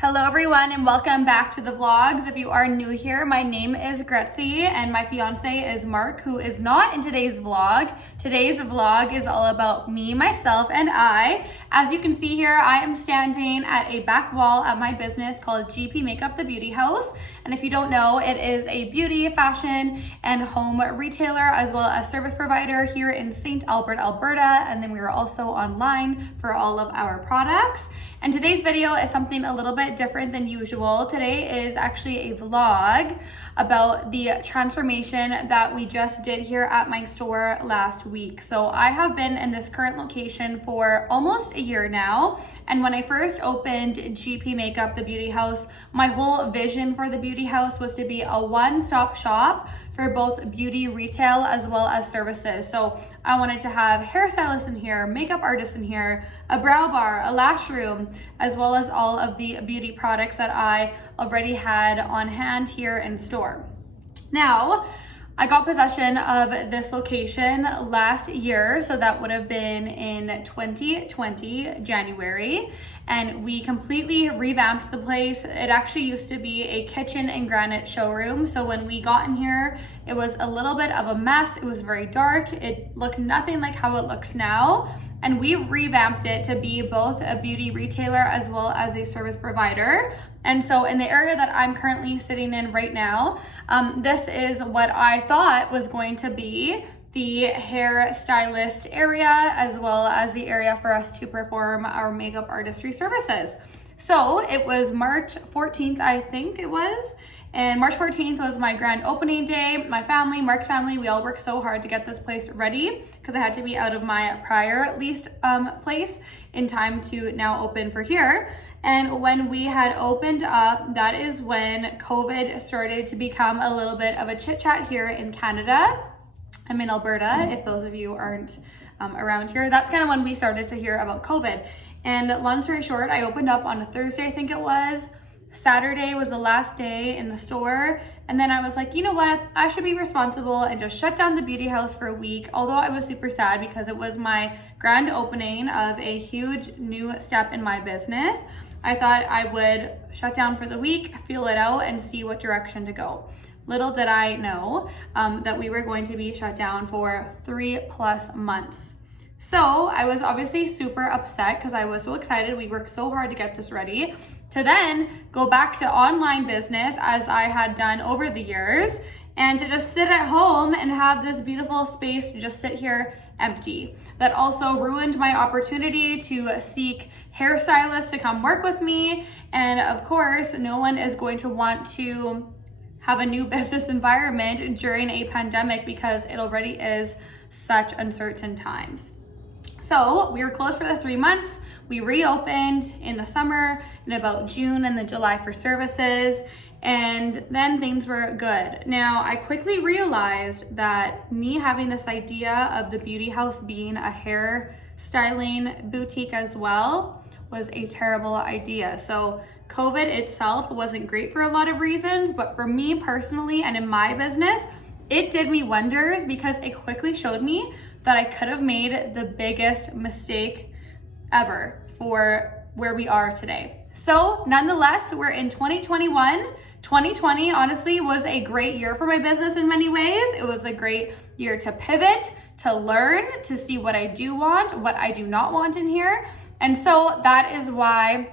Hello everyone and welcome back to the vlogs. If you are new here, my name is Gretzy and my fiance is Mark, who is not in today's vlog. Today's vlog is all about me, myself, and I. As you can see here, I am standing at a back wall at my business called GP Makeup The Beauty House. And if you don't know, it is a beauty, fashion, and home retailer as well as service provider here in St. Albert, Alberta. And then we are also online for all of our products. And today's video is something a little bit different than usual. Today is actually a vlog about the transformation that we just did here at my store last week. So I have been in this current location for almost a year now. And when I first opened GP Makeup The Beauty House, my whole vision for the beauty house was to be a one-stop shop for both beauty retail as well as services. So I wanted to have hairstylists in here, makeup artists in here, a brow bar, a lash room, as well as all of the beauty products that I already had on hand here in store. Now, I got possession of this location last year, so that would have been in 2020, January, and we completely revamped the place. It actually used to be a kitchen and granite showroom, so when we got in here, it was a little bit of a mess. It was very dark. It looked nothing like how it looks now. And we revamped it to be both a beauty retailer as well as a service provider. And so in the area that I'm currently sitting in right now, this is what I thought was going to be the hair stylist area as well as the area for us to perform our makeup artistry services. So it was March 14th, I think it was. And March 14th was my grand opening day. My family, Mark's family, we all worked so hard to get this place ready because I had to be out of my prior leased place in time to now open for here. And when we had opened up, that is when COVID started to become a little bit of a chit chat here in Canada. I'm in Alberta, if those of you aren't around here. That's kind of when we started to hear about COVID. And long story short, I opened up on a Thursday, I think it was. Saturday was the last day in the store, and then I was like, you know what, I should be responsible and just shut down the beauty house for a week. Although I was super sad because it was my grand opening of a huge new step in my business, I thought I would shut down for the week, feel it out, and see what direction to go. Little did I know that we were going to be shut down for 3+ months. So I was obviously super upset because I was so excited. We worked so hard to get this ready, to then go back to online business as I had done over the years, and to just sit at home and have this beautiful space to just sit here empty. That also ruined my opportunity to seek hairstylists to come work with me. And of course, no one is going to want to have a new business environment during a pandemic because it already is such uncertain times. So we were closed for the 3 months. We reopened in the summer in about June and then July for services, and then things were good. Now, I quickly realized that me having this idea of the beauty house being a hair styling boutique as well was a terrible idea. So COVID itself wasn't great for a lot of reasons, but for me personally and in my business, it did me wonders because it quickly showed me that I could have made the biggest mistake ever for where we are today. So nonetheless, we're in 2021. 2020 honestly was a great year for my business in many ways. It was a great year to pivot, to learn, to see what I do want, what I do not want in here. And so that is why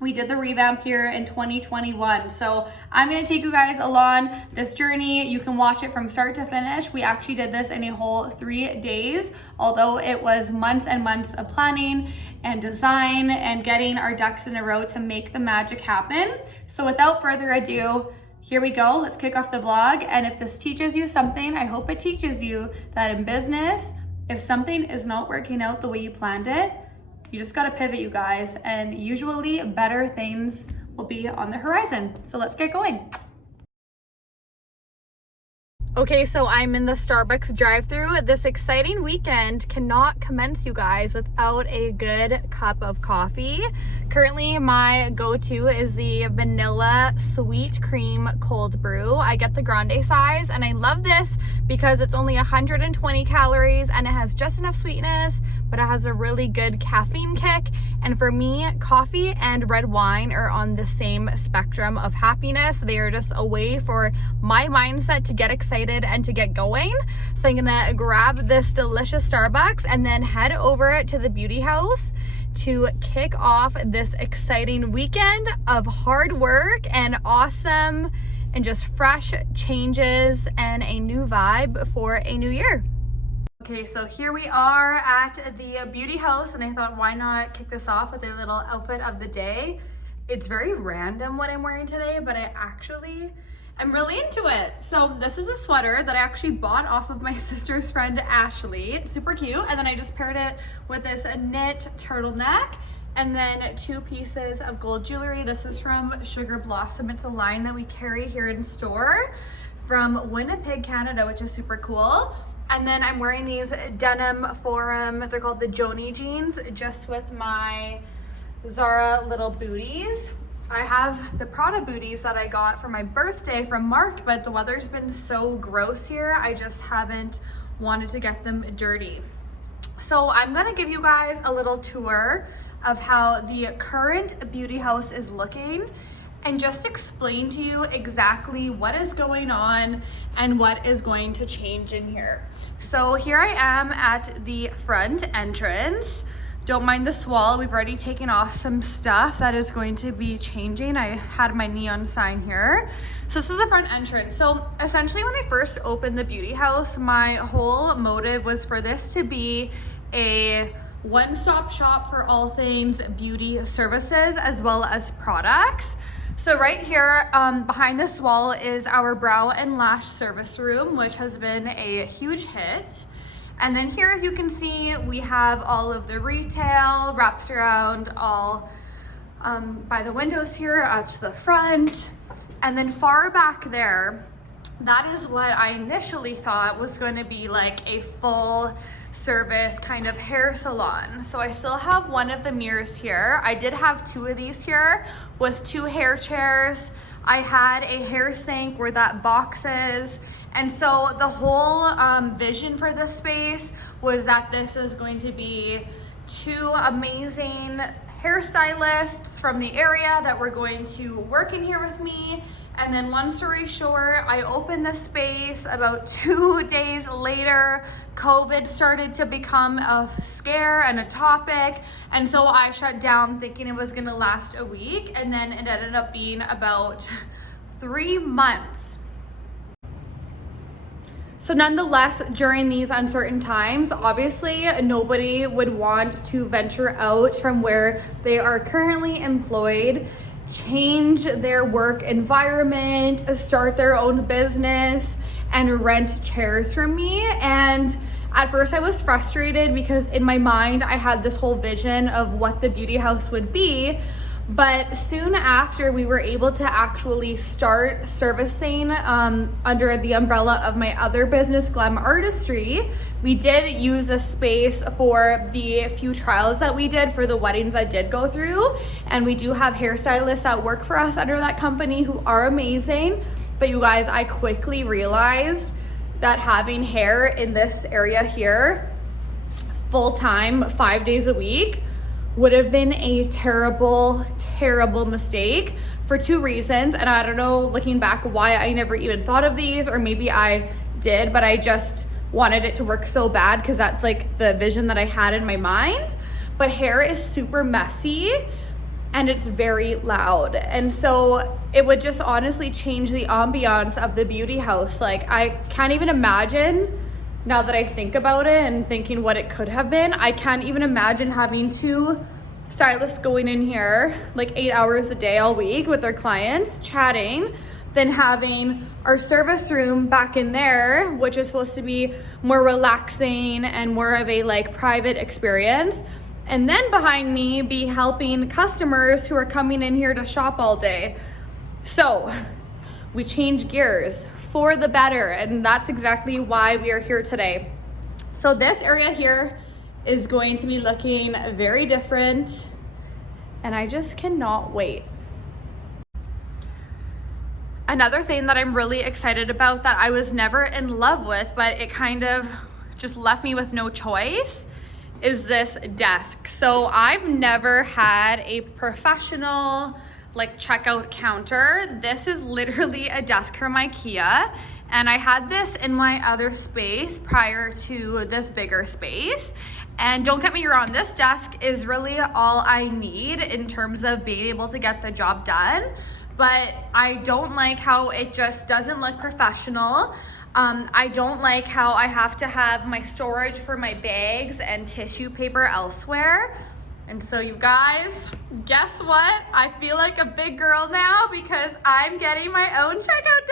we did the revamp here in 2021. So I'm gonna take you guys along this journey. You can watch it from start to finish. We actually did this in a whole 3 days, although it was months and months of planning and design and getting our ducks in a row to make the magic happen. So without further ado, here we go. Let's kick off the vlog. And if this teaches you something, I hope it teaches you that in business, if something is not working out the way you planned it, you just gotta pivot, you guys, and usually better things will be on the horizon. So let's get going. Okay, so I'm in the Starbucks drive-thru. This exciting weekend cannot commence, you guys, without a good cup of coffee. Currently, my go-to is the vanilla sweet cream cold brew. I get the grande size, and I love this because it's only 120 calories and it has just enough sweetness, but it has a really good caffeine kick. And for me, coffee and red wine are on the same spectrum of happiness. They are just a way for my mindset to get excited and to get going. So I'm gonna grab this delicious Starbucks and then head over to the beauty house to kick off this exciting weekend of hard work and awesome and just fresh changes and a new vibe for a new year. Okay, so here we are at the beauty house, and I thought, why not kick this off with a little outfit of the day? It's very random what I'm wearing today, but I actually am really into it. So this is a sweater that I actually bought off of my sister's friend Ashley. It's super cute. And then I just paired it with this knit turtleneck and then 2 pieces of gold jewelry. This is from Sugar Blossom. It's a line that we carry here in store from Winnipeg, Canada, which is super cool. And then I'm wearing these denim Forum, they're called the Joni jeans, just with my Zara little booties. I have the Prada booties that I got for my birthday from Mark, but the weather's been so gross here, I just haven't wanted to get them dirty. So I'm gonna give you guys a little tour of how the current beauty house is looking and just explain to you exactly what is going on and what is going to change in here. So here I am at the front entrance. Don't mind this wall, we've already taken off some stuff that is going to be changing. I had my neon sign here. So this is the front entrance. So essentially when I first opened the beauty house, my whole motive was for this to be a one-stop shop for all things beauty services as well as products. So right here behind this wall is our brow and lash service room, which has been a huge hit. And then here, as you can see, we have all of the retail wraps around all by the windows here to the front. And then far back there, that is what I initially thought was going to be like a full service kind of hair salon. So I still have one of the mirrors here. I did have 2 of these here with 2 hair chairs. I had a hair sink where that box is. And so the whole vision for this space was that this is going to be 2 amazing hairstylists from the area that were going to work in here with me. And then long story short, I opened the space. About 2 days later, COVID started to become a scare and a topic. And so I shut down thinking it was gonna last a week. And then it ended up being about 3 months. So nonetheless, during these uncertain times, obviously nobody would want to venture out from where they are currently employed, change their work environment, start their own business, and rent chairs from me. And at first I was frustrated because in my mind I had this whole vision of what the beauty house would be. But soon after, we were able to actually start servicing under the umbrella of my other business, Glam Artistry. We did use a space for the few trials that we did for the weddings I did go through. And we do have hairstylists that work for us under that company who are amazing. But you guys, I quickly realized that having hair in this area here, full-time, 5 days a week, would have been a terrible mistake for 2 reasons. And I don't know, looking back, why I never even thought of these, or maybe I did, but I just wanted it to work so bad because that's like the vision that I had in my mind. But hair is super messy and it's very loud. And so it would just honestly change the ambiance of the beauty house. Like, I can't even imagine, now that I think about it and thinking what it could have been, I can't even imagine having 2 stylists going in here like 8 hours a day all week with their clients chatting, then having our service room back in there, which is supposed to be more relaxing and more of a like private experience, and then behind me be helping customers who are coming in here to shop all day. So we change gears for the better, and that's exactly why we are here today. So this area here is going to be looking very different, and I just cannot wait. Another thing that I'm really excited about that I was never in love with, but it kind of just left me with no choice, is this desk. So I've never had a professional like checkout counter. This is literally a desk from IKEA. And I had this in my other space prior to this bigger space. And don't get me wrong, this desk is really all I need in terms of being able to get the job done. But I don't like how it just doesn't look professional. I don't like how I have to have my storage for my bags and tissue paper elsewhere. And so you guys, guess what? I feel like a big girl now because I'm getting my own checkout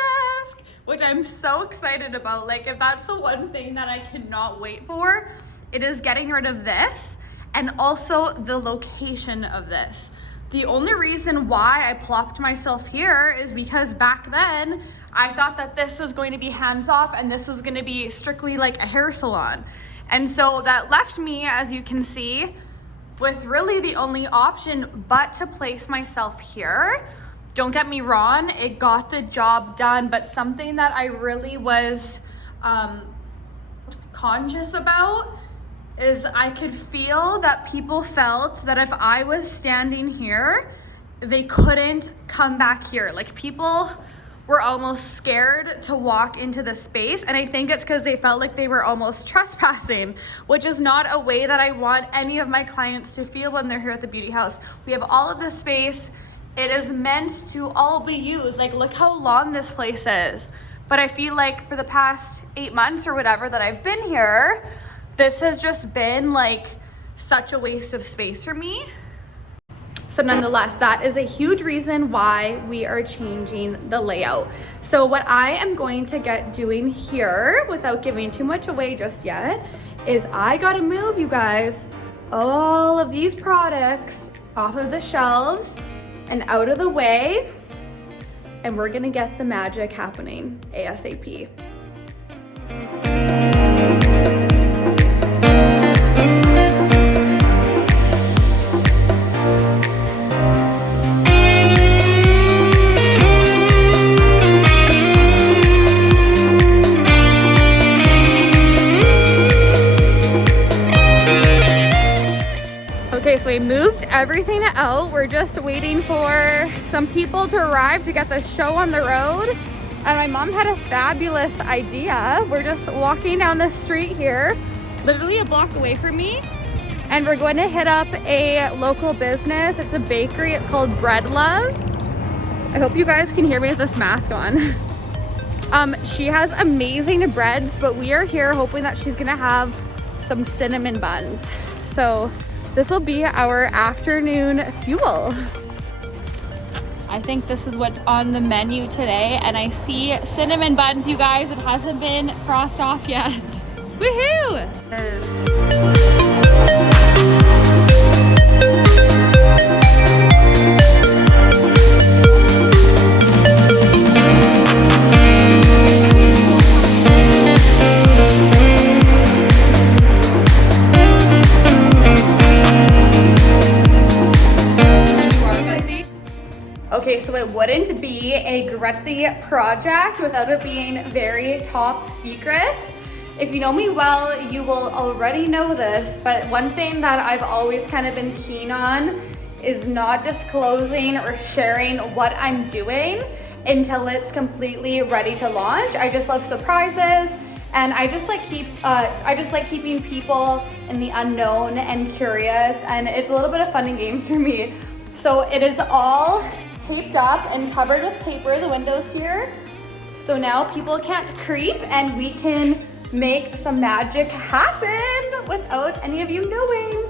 desk, which I'm so excited about. Like, if that's the one thing that I cannot wait for, it is getting rid of this and also the location of this. The only reason why I plopped myself here is because back then I thought that this was going to be hands off and this was going to be strictly like a hair salon. And so that left me, as you can see, with really the only option but to place myself here. Don't get me wrong, it got the job done, but something that I really was conscious about is I could feel that people felt that if I was standing here, they couldn't come back here. Like, people were almost scared to walk into the space, and I think it's because they felt like they were almost trespassing, which is not a way that I want any of my clients to feel when they're here at the beauty house. We have all of this space. It is meant to all be used. Like, look how long this place is. But I feel like for the past 8 months or whatever that I've been here, this has just been like such a waste of space for me. So nonetheless, that is a huge reason why we are changing the layout. So what I am going to get doing here, without giving too much away just yet, is I gotta move, you guys, all of these products off of the shelves and out of the way, and we're gonna get the magic happening ASAP. Okay, so we moved everything out. We're just waiting for some people to arrive to get the show on the road. And my mom had a fabulous idea. We're just walking down the street here, literally a block away from me. And we're going to hit up a local business. It's a bakery. It's called Bread Love. I hope you guys can hear me with this mask on. She has amazing breads, but we are here hoping that she's gonna have some cinnamon buns. So this will be our afternoon fuel. I think this is what's on the menu today, and I see cinnamon buns, you guys. It hasn't been crossed off yet. Woohoo! Okay, so it wouldn't be a Gretzy project without it being very top secret. If you know me well, you will already know this, but one thing that I've always kind of been keen on is not disclosing or sharing what I'm doing until it's completely ready to launch. I just love surprises, and I just like keeping people in the unknown and curious, and it's a little bit of fun and games for me. So it is all taped up and covered with paper, the windows here. So now people can't creep and we can make some magic happen without any of you knowing.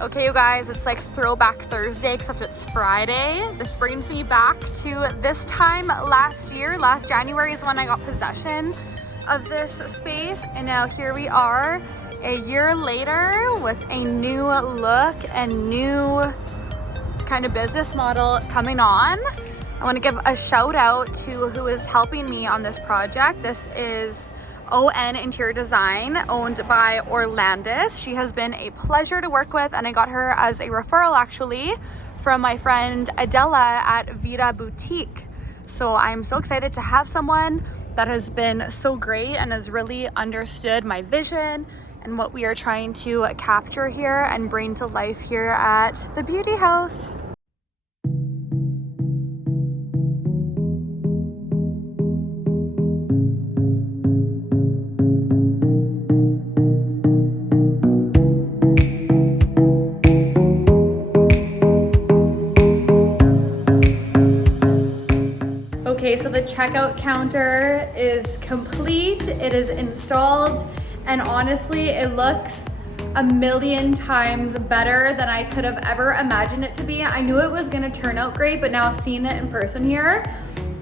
Okay, you guys, it's like Throwback Thursday, except it's Friday. This brings me back to this time last year. Last January is when I got possession of this space, and now here we are a year later with a new look and new kind of business model coming on. I want to give a shout out to who is helping me on this project. This is ON Interior Design, owned by Orlandis. She has been a pleasure to work with, and I got her as a referral actually from my friend Adela at Vita Boutique. So I'm so excited to have someone that has been so great and has really understood my vision and what we are trying to capture here and bring to life here at the Beauty House. Okay, so the checkout counter is complete. It is installed, and honestly, it looks a million times better than I could have ever imagined it to be. I knew it was gonna turn out great, but now seeing it in person here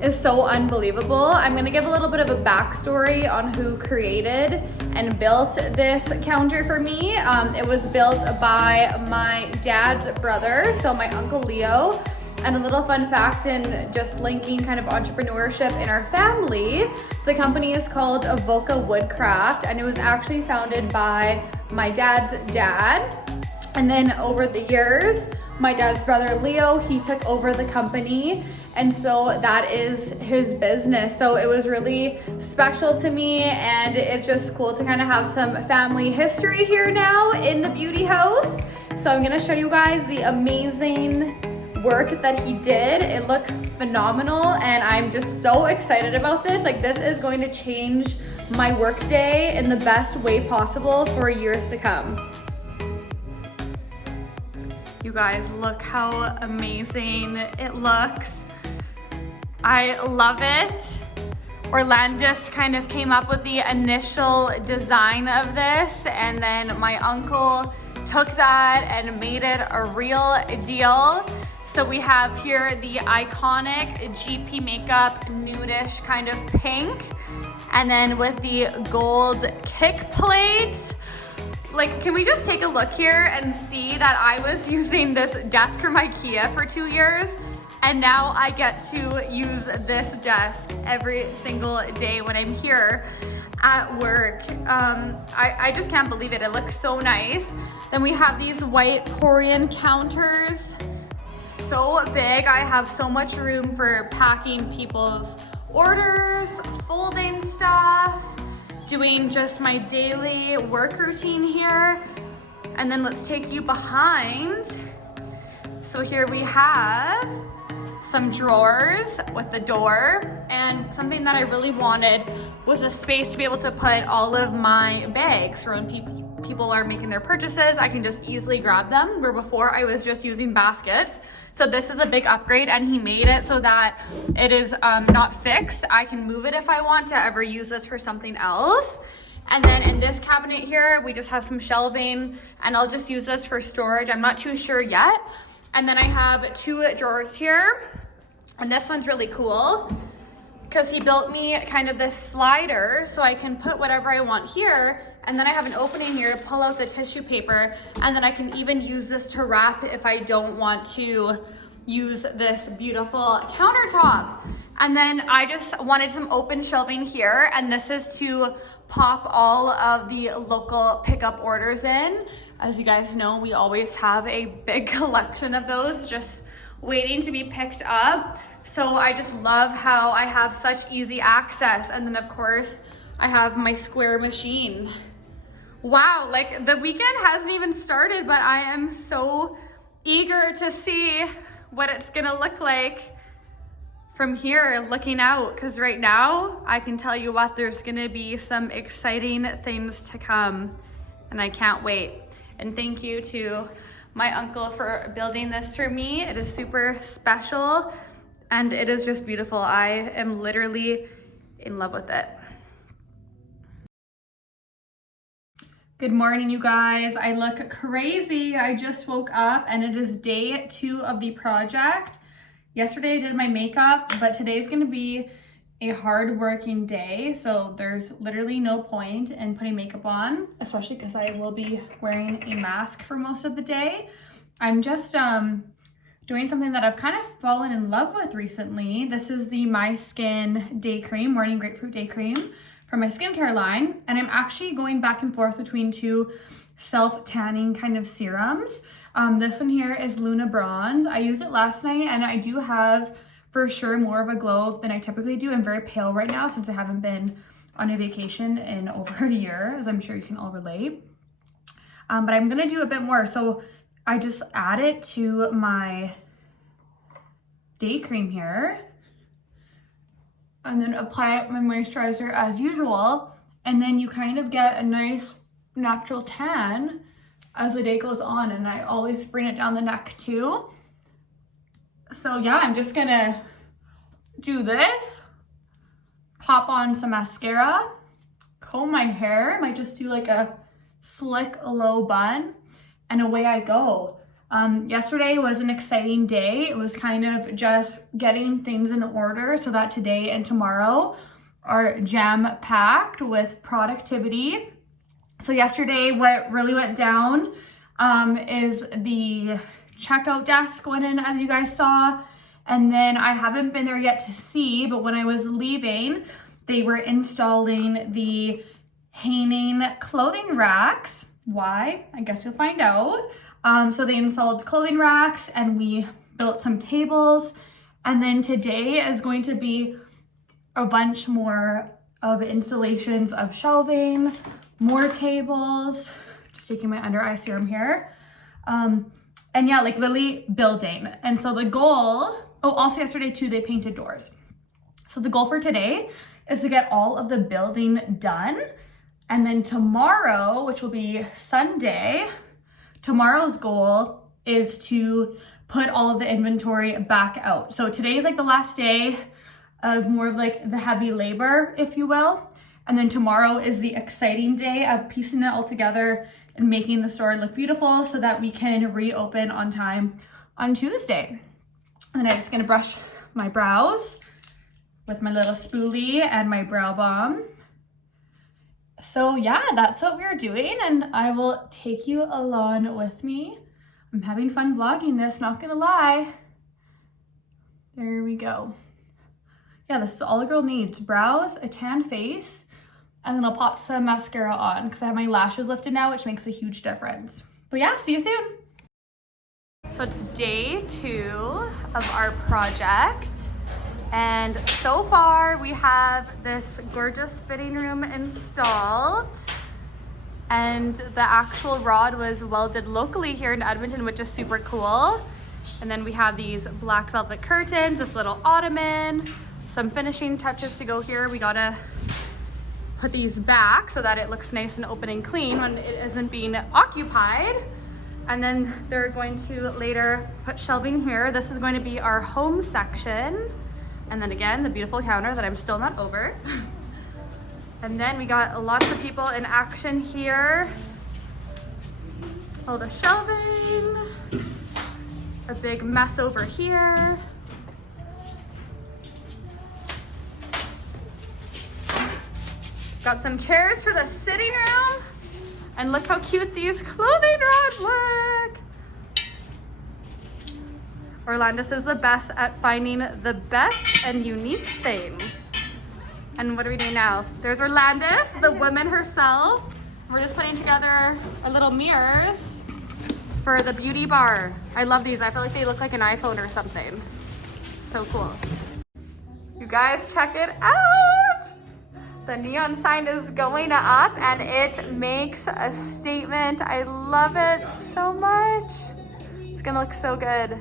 is so unbelievable. I'm gonna give a little bit of a backstory on who created and built this counter for me. It was built by my dad's brother, so my Uncle Leo. And a little fun fact in just linking kind of entrepreneurship in our family, the company is called Avoca Woodcraft, and it was actually founded by my dad's dad. And then over the years, my dad's brother Leo, he took over the company, and so that is his business. So it was really special to me, and it's just cool to kind of have some family history here now in the Beauty House. So I'm gonna show you guys the amazing work that he did. It looks phenomenal, and I'm just so excited about this. Like, this is going to change my work day in the best way possible for years to come. You guys, look how amazing it looks. I love it. Orlandis kind of came up with the initial design of this, and then my uncle took that and made it a real deal. So we have here the iconic GP Makeup nudish kind of pink, and then with the gold kick plate. Like, can we just take a look here and see that I was using this desk from IKEA for 2 years, and now I get to use this desk every single day when I'm here at work. I just can't believe it. It looks so nice. Then we have these white Korean counters. So big. I have so much room for packing people's orders, folding stuff, doing just my daily work routine here. And then let's take you behind. So here we have some drawers with the door, and something that I really wanted was a space to be able to put all of my bags for when people are making their purchases. I can just easily grab them, where before I was just using baskets. So this is a big upgrade, and he made it so that it is not fixed. I can move it if I want to ever use this for something else. And then in this cabinet here, we just have some shelving, and I'll just use this for storage. I'm not too sure yet. And then I have 2 drawers here, and this one's really cool because he built me kind of this slider so I can put whatever I want here. And then I have an opening here to pull out the tissue paper, and then I can even use this to wrap if I don't want to use this beautiful countertop. And then I just wanted some open shelving here, and this is to pop all of the local pickup orders in. As you guys know, we always have a big collection of those just waiting to be picked up. So I just love how I have such easy access. And then of course, I have my square machine. Wow, like the weekend hasn't even started, but I am so eager to see what it's gonna look like from here looking out, because right now I can tell you what, there's gonna be some exciting things to come, and I can't wait. And thank you to my uncle for building this for me. It is super special, and it is just beautiful. I am literally in love with it. Good morning, you guys. I look crazy. I just woke up, and it is day 2 of the project. Yesterday I did my makeup, but today's gonna be a hard working day, so there's literally no point in putting makeup on, especially because I will be wearing a mask for most of the day. I'm just doing something that I've kind of fallen in love with recently. This is the My Skin Day Cream, Morning Grapefruit Day Cream from my skincare line, and I'm actually going back and forth between two self-tanning kind of serums. This one here is Luna Bronze. I used it last night and I do have for sure more of a glow than I typically do. I'm very pale right now since I haven't been on a vacation in over a year, as I'm sure you can all relate. But I'm gonna do a bit more. So I just add it to my day cream here and then apply my moisturizer as usual. And then you kind of get a nice natural tan as the day goes on. And I always bring it down the neck too. So yeah, I'm just gonna do this, pop on some mascara, comb my hair, might just do like a slick low bun, and away I go. Yesterday was an exciting day. It was kind of just getting things in order so that today and tomorrow are jam-packed with productivity. So yesterday, what really went down is the checkout desk went in, as you guys saw, and then I haven't been there yet to see, but when I was leaving, they were installing the hanging clothing racks. Why? I guess you'll find out. So they installed clothing racks and we built some tables. And then today is going to be a bunch more of installations of shelving, more tables, just taking my under eye serum here. And yeah, like literally building. And so the goal, also yesterday too, they painted doors. So the goal for today is to get all of the building done. And then tomorrow, which will be Sunday, tomorrow's goal is to put all of the inventory back out. So today is like the last day of more of like the heavy labor, if you will. And then tomorrow is the exciting day of piecing it all together and making the store look beautiful so that we can reopen on time on Tuesday. And then I'm just gonna brush my brows with my little spoolie and my brow balm. So yeah, that's what we're doing, and I will take you along with me. I'm having fun vlogging this, not gonna lie. There we go. Yeah, this is all a girl needs: brows, a tan face, and then I'll pop some mascara on because I have my lashes lifted now, which makes a huge difference. But yeah, see you soon. So it's day 2 of our project. And so far we have this gorgeous fitting room installed, and the actual rod was welded locally here in Edmonton, which is super cool. And then we have these black velvet curtains, this little ottoman, some finishing touches to go here. We gotta put these back so that it looks nice and open and clean when it isn't being occupied. And then they're going to later put shelving here. This is going to be our home section. And then again, the beautiful counter that I'm still not over. And then we got lots of people in action here. All the shelving. A big mess over here. Got some chairs for the sitting room. And look how cute these clothing rods look. Orlandis is the best at finding the best and unique things. And what are we doing now? There's Orlandis, the woman herself. We're just putting together our little mirrors for the beauty bar. I love these. I feel like they look like an iPhone or something. So cool. You guys, check it out. The neon sign is going up and it makes a statement. I love it so much. It's gonna look so good.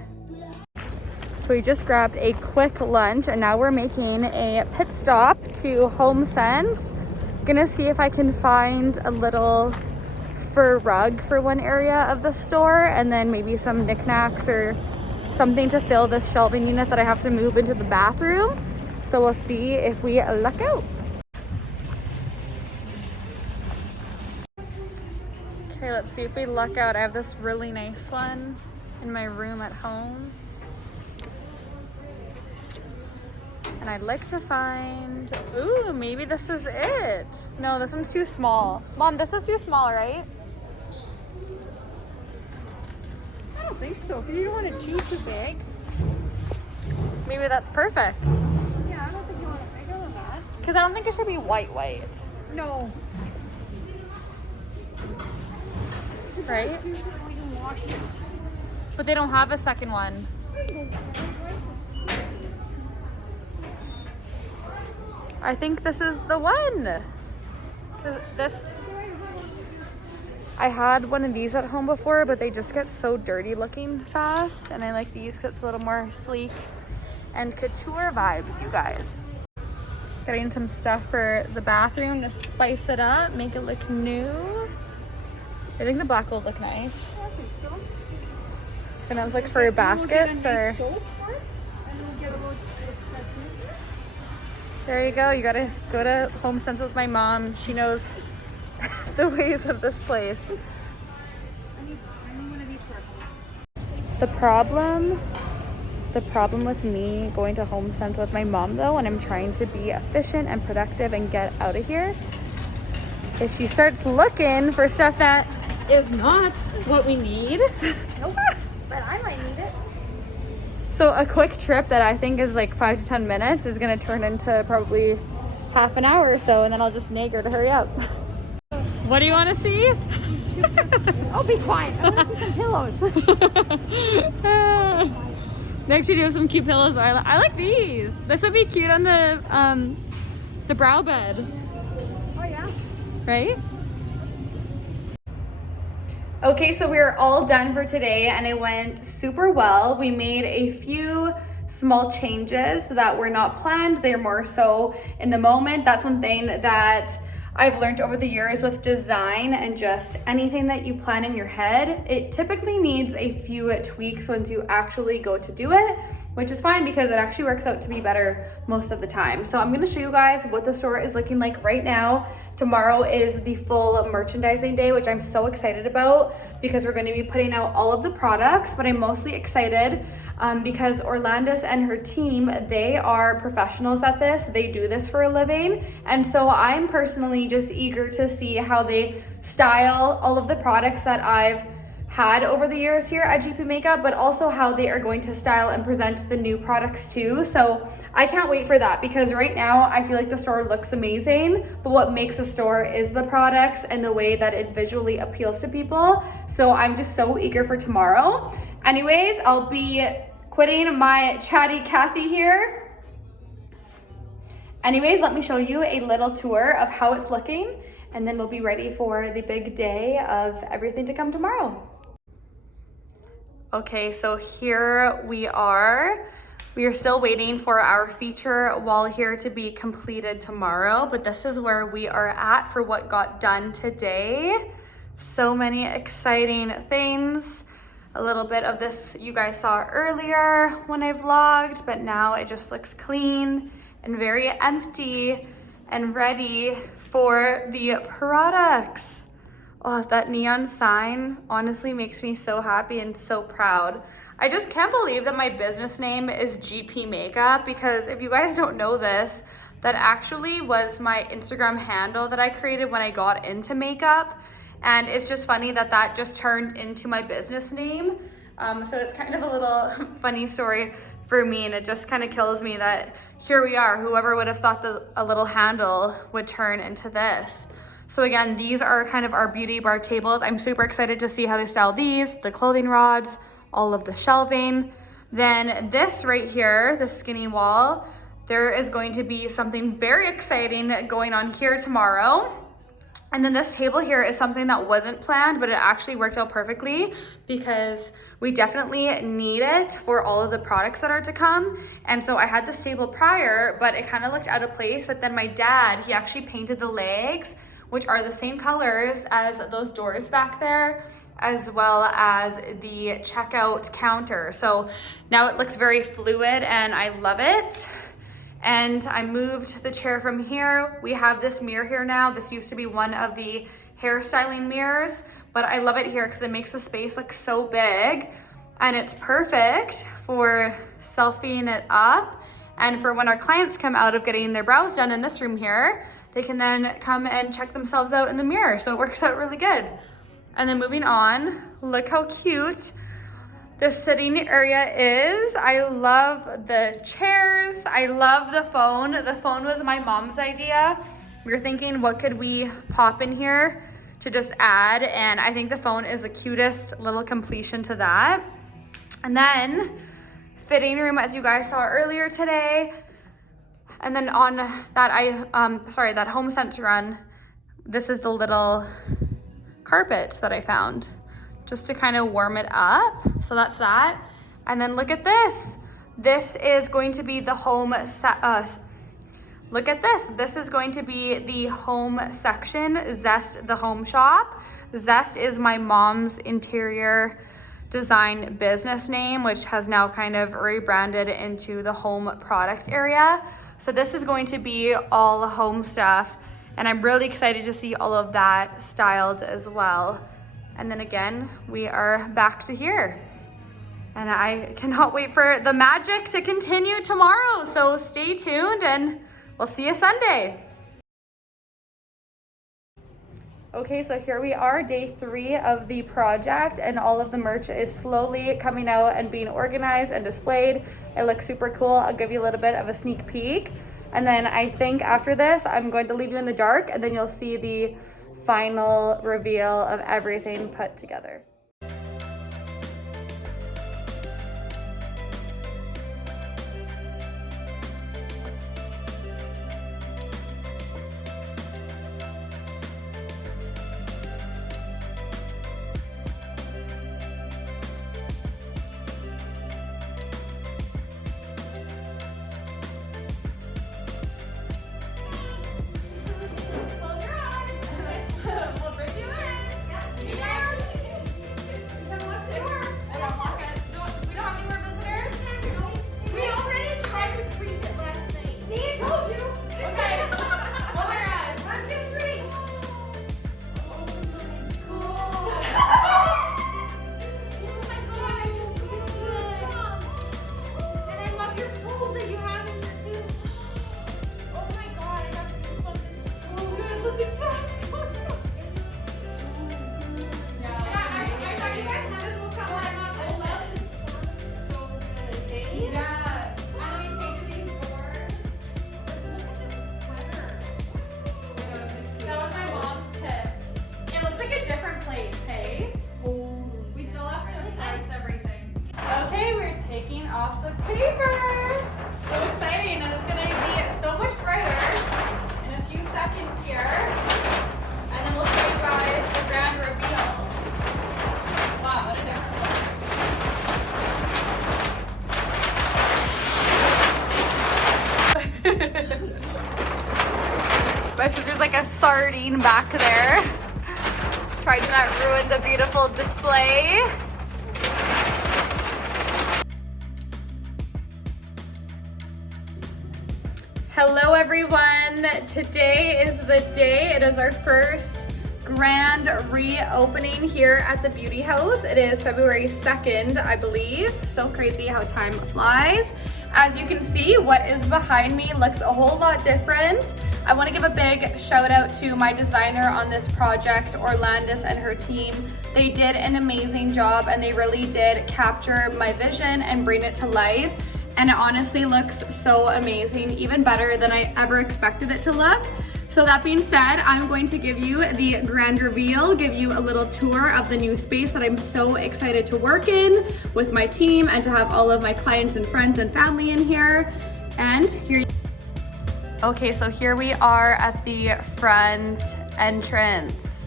So we just grabbed a quick lunch and now we're making a pit stop to Home Sense. Gonna see if I can find a little fur rug for one area of the store and then maybe some knickknacks or something to fill the shelving unit that I have to move into the bathroom. So we'll see if we luck out. Okay, let's see if we luck out. I have this really nice one in my room at home. And I'd like to find, ooh, maybe this is it. No, this one's too small. Mom, this is too small, right? I don't think so, because you don't want it too big. Maybe that's perfect. Yeah, I don't think you want it bigger than that. Because I don't think it should be white. No. Right? You can wash it. But they don't have a second one. I think this is the one. 'Cause this, I had one of these at home before, but they just get so dirty looking fast. And I like these because it's a little more sleek and couture vibes, you guys. Getting some stuff for the bathroom to spice it up, make it look new. I think the black will look nice. I think so. And I was like for baskets or. There you go. You gotta go to Home Sense with my mom. She knows the ways of this place. The problem with me going to Home Sense with my mom though, when I'm trying to be efficient and productive and get out of here, is she starts looking for stuff that is not what we need. Nope. But I might need it. So a quick trip that I think is like 5 to 10 minutes is gonna turn into probably half an hour or so, and then I'll just nag her to hurry up. What do you want to see? Oh, be quiet. I want to see some pillows. Next you do have some cute pillows. I like these. This would be cute on the brow bed. Oh yeah. Right? Okay, so we're all done for today and it went super well. We made a few small changes that were not planned. They're more so in the moment. That's one thing that I've learned over the years with design and just anything that you plan in your head. It typically needs a few tweaks once you actually go to do it, which is fine because it actually works out to be better most of the time. So I'm gonna show you guys what the store is looking like right now. Tomorrow is the full merchandising day, which I'm so excited about because we're gonna be putting out all of the products, but I'm mostly excited because Orlandis and her team, they are professionals at this. They do this for a living. And so I'm personally just eager to see how they style all of the products that I've had over the years here at GP Makeup, but also how they are going to style and present the new products too. So I can't wait for that because right now I feel like the store looks amazing, but what makes a store is the products and the way that it visually appeals to people. So I'm just so eager for tomorrow. Anyways, I'll be quitting my chatty Kathy here. Anyways, let me show you a little tour of how it's looking, and then we'll be ready for the big day of everything to come tomorrow. Okay, so here we are. We are still waiting for our feature wall here to be completed tomorrow, but this is where we are at for what got done today. So many exciting things. A little bit of this you guys saw earlier when I vlogged, but now it just looks clean and very empty and ready for the products. Oh, that neon sign honestly makes me so happy and so proud. I just can't believe that my business name is GP Makeup, because if you guys don't know this, that actually was my Instagram handle that I created when I got into makeup. And it's just funny that that just turned into my business name. So it's kind of a little funny story for me, and it just kind of kills me that here we are. Whoever would have thought that a little handle would turn into this. So again, these are kind of our beauty bar tables. I'm super excited to see how they style these, the clothing rods, all of the shelving. Then this right here, the skinny wall, there is going to be something very exciting going on here tomorrow. And then this table here is something that wasn't planned, but it actually worked out perfectly because we definitely need it for all of the products that are to come. And so I had this table prior, but it kind of looked out of place. But then my dad, he actually painted the legs, which are the same colors as those doors back there, as well as the checkout counter. So now it looks very fluid and I love it. And I moved the chair from here. We have this mirror here now. This used to be one of the hairstyling mirrors, but I love it here because it makes the space look so big, and it's perfect for selfieing it up. And for when our clients come out of getting their brows done in this room here, they can then come and check themselves out in the mirror. So it works out really good. And then moving on, look how cute the sitting area is. I love the chairs. I love the phone. The phone was my mom's idea. We were thinking, what could we pop in here to just add? And I think the phone is the cutest little completion to that. And then fitting room, as you guys saw earlier today. And then on that, that home center run, this is the little carpet that I found just to kind of warm it up. So that's that. And then look at this. This is going to be the home look at this. This is going to be the home section, Zest the home shop. Zest is my mom's interior design business name, which has now kind of rebranded into the home product area. So this is going to be all home stuff. And I'm really excited to see all of that styled as well. And then again, we are back to here. And I cannot wait for the magic to continue tomorrow. So stay tuned and we'll see you Sunday. Okay, so here we are, day 3 of the project, and all of the merch is slowly coming out and being organized and displayed. It looks super cool. I'll give you a little bit of a sneak peek. And then I think after this, I'm going to leave you in the dark, and then you'll see the final reveal of everything put together. Off the paper. So exciting, and it's gonna be so much brighter in a few seconds here. And then we'll show you guys the grand reveal. Wow, what a difference. My sister's like a sardine back there. Trying to not ruin the beautiful display. Hello everyone, today is the day. It is our first grand reopening here at the Beauty House. It is February 2nd, I believe. So crazy how time flies. As you can see, what is behind me looks a whole lot different. I want to give a big shout out to my designer on this project, Orlandis, and her team. They did an amazing job and they really did capture my vision and bring it to life. And it honestly looks so amazing, even better than I ever expected it to look. So that being said, I'm going to give you the grand reveal, give you a little tour of the new space that I'm so excited to work in with my team and to have all of my clients and friends and family in here. And here. Okay, so here we are at the front entrance.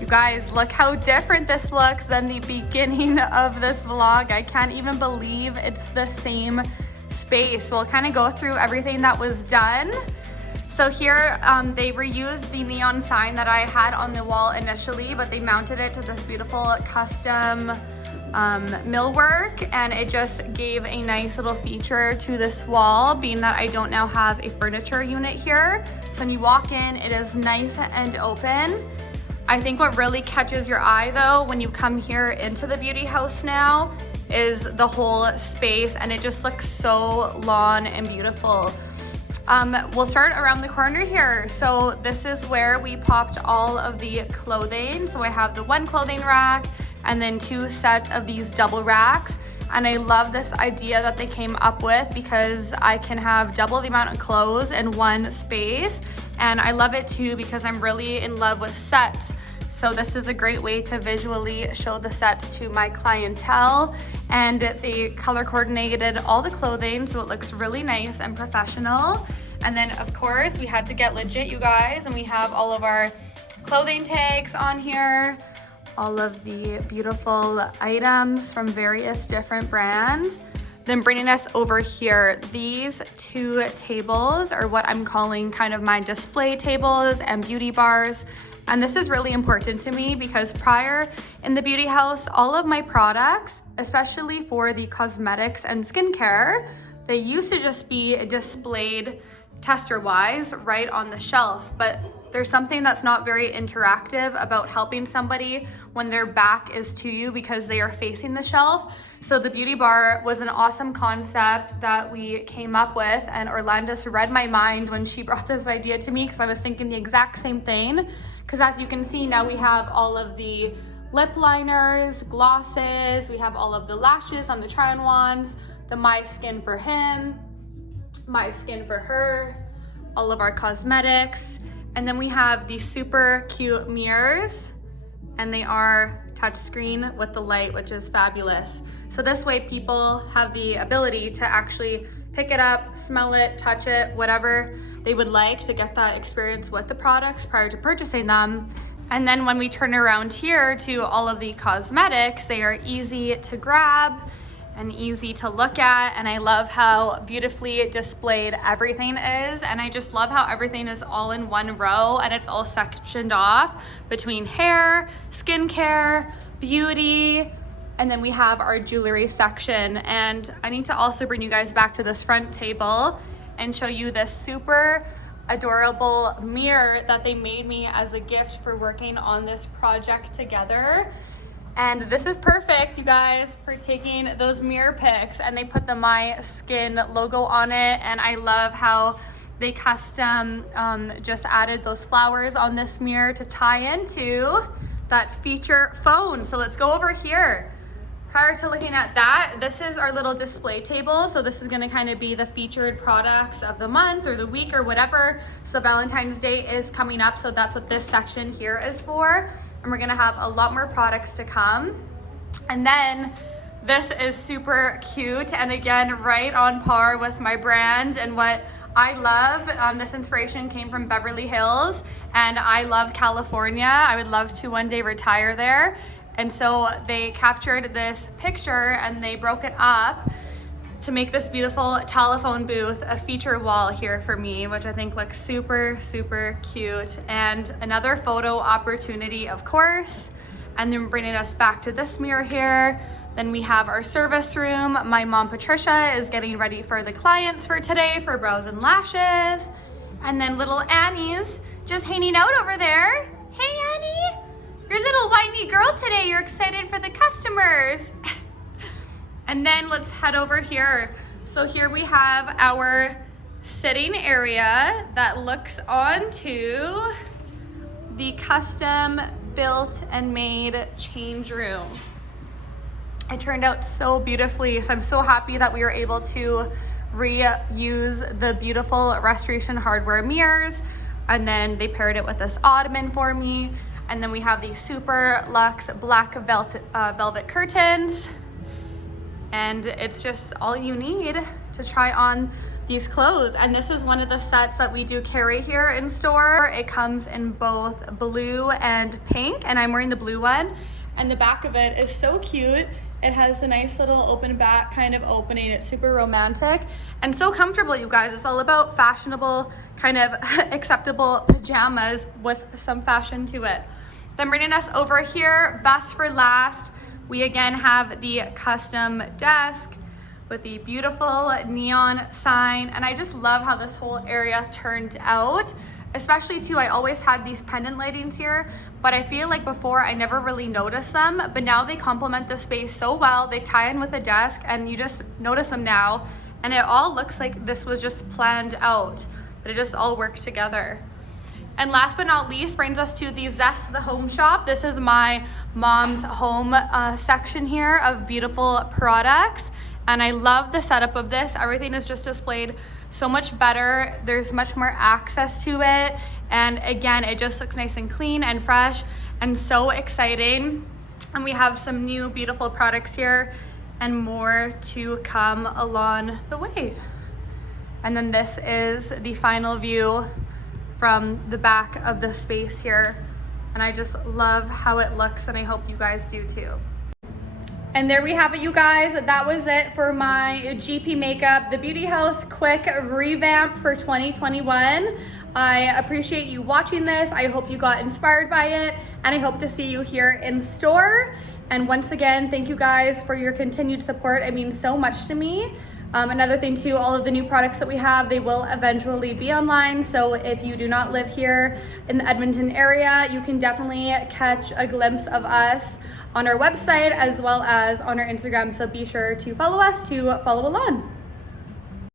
You guys, look how different this looks than the beginning of this vlog. I can't even believe it's the same space. We'll kind of go through everything that was done. So here they reused the neon sign that I had on the wall initially, but they mounted it to this beautiful custom millwork, and it just gave a nice little feature to this wall, being that I don't now have a furniture unit here. So when you walk in, it is nice and open. I think what really catches your eye though when you come here into the Beauty House now is the whole space, and it just looks so lawn and beautiful. We'll start around the corner here. So this is where we popped all of the clothing. So I have the one clothing rack and then 2 sets of these double racks. And I love this idea that they came up with because I can have double the amount of clothes in one space. And I love it too because I'm really in love with sets. So this is a great way to visually show the sets to my clientele. And they color coordinated all the clothing so it looks really nice and professional. And then of course we had to get legit, you guys, and we have all of our clothing tags on here, all of the beautiful items from various different brands. Then bringing us over here, these two tables are what I'm calling kind of my display tables and beauty bars. And this is really important to me because prior in the beauty house, all of my products, especially for the cosmetics and skincare, they used to just be displayed tester-wise right on the shelf. But there's something that's not very interactive about helping somebody when their back is to you because they are facing the shelf. So the beauty bar was an awesome concept that we came up with, and Orlandis read my mind when she brought this idea to me because I was thinking the exact same thing. Because as you can see, now we have all of the lip liners, glosses, we have all of the lashes on the try-on wands, the My Skin for him, My Skin for her, all of our cosmetics. And then we have these super cute mirrors, and they are touchscreen with the light, which is fabulous. So this way people have the ability to actually pick it up, smell it, touch it, whatever they would like to get that experience with the products prior to purchasing them. And then when we turn around here to all of the cosmetics, they are easy to grab and easy to look at. And I love how beautifully displayed everything is. And I just love how everything is all in one row and it's all sectioned off between hair, skincare, beauty, and then we have our jewelry section. And I need to also bring you guys back to this front table and show you this super adorable mirror that they made me as a gift for working on this project together. And this is perfect, you guys, for taking those mirror pics. And they put the My Skin logo on it. And I love how they custom just added those flowers on this mirror to tie into that feature phone. So let's go over here. Prior to looking at that, this is our little display table. So this is gonna kind of be the featured products of the month or the week or whatever. So Valentine's Day is coming up, so that's what this section here is for. And we're gonna have a lot more products to come. And then this is super cute, and again, right on par with my brand and what I love. This inspiration came from Beverly Hills, and I love California. I would love to one day retire there. And so they captured this picture and they broke it up to make this beautiful telephone booth a feature wall here for me, which I think looks super, super cute. And another photo opportunity, of course. And then bringing us back to this mirror here. Then we have our service room. My mom, Patricia, is getting ready for the clients for today for brows and lashes. And then little Annie's just hanging out over there. Hey, Annie. You're a little whiny girl today. You're excited for the customers. And then let's head over here. So here we have our sitting area that looks onto the custom built and made change room. It turned out so beautifully. So I'm so happy that we were able to reuse the beautiful Restoration Hardware mirrors. And then they paired it with this ottoman for me. And then we have these super luxe black velvet curtains. And it's just all you need to try on these clothes. And this is one of the sets that we do carry here in store. It comes in both blue and pink, and I'm wearing the blue one. And the back of it is so cute. It has a nice little open back kind of opening. It's super romantic and so comfortable, you guys. It's all about fashionable, kind of acceptable pajamas with some fashion to it. Then bringing us over here, best for last, we again have the custom desk with the beautiful neon sign. And I just love how this whole area turned out. Especially too, I always had these pendant lightings here, but I feel like before I never really noticed them, but now they complement the space so well. They tie in with the desk and you just notice them now. And it all looks like this was just planned out, but it just all worked together. And last but not least brings us to the Zest the Home Shop. This is my mom's home section here of beautiful products. And I love the setup of this. Everything is just displayed so much better. There's much more access to it. And again, it just looks nice and clean and fresh and so exciting. And we have some new beautiful products here and more to come along the way. And then this is the final view from the back of the space here. And I just love how it looks, and I hope you guys do too. And there we have it, you guys. That was it for my GP Makeup, the Beauty House quick revamp for 2021. I appreciate you watching this. I hope you got inspired by it, and I hope to see you here in store. And once again, thank you guys for your continued support. It means so much to me. Another thing too, all of the new products that we have, they will eventually be online. So if you do not live here in the Edmonton area, you can definitely catch a glimpse of us on our website as well as on our Instagram. So be sure to follow us to follow along.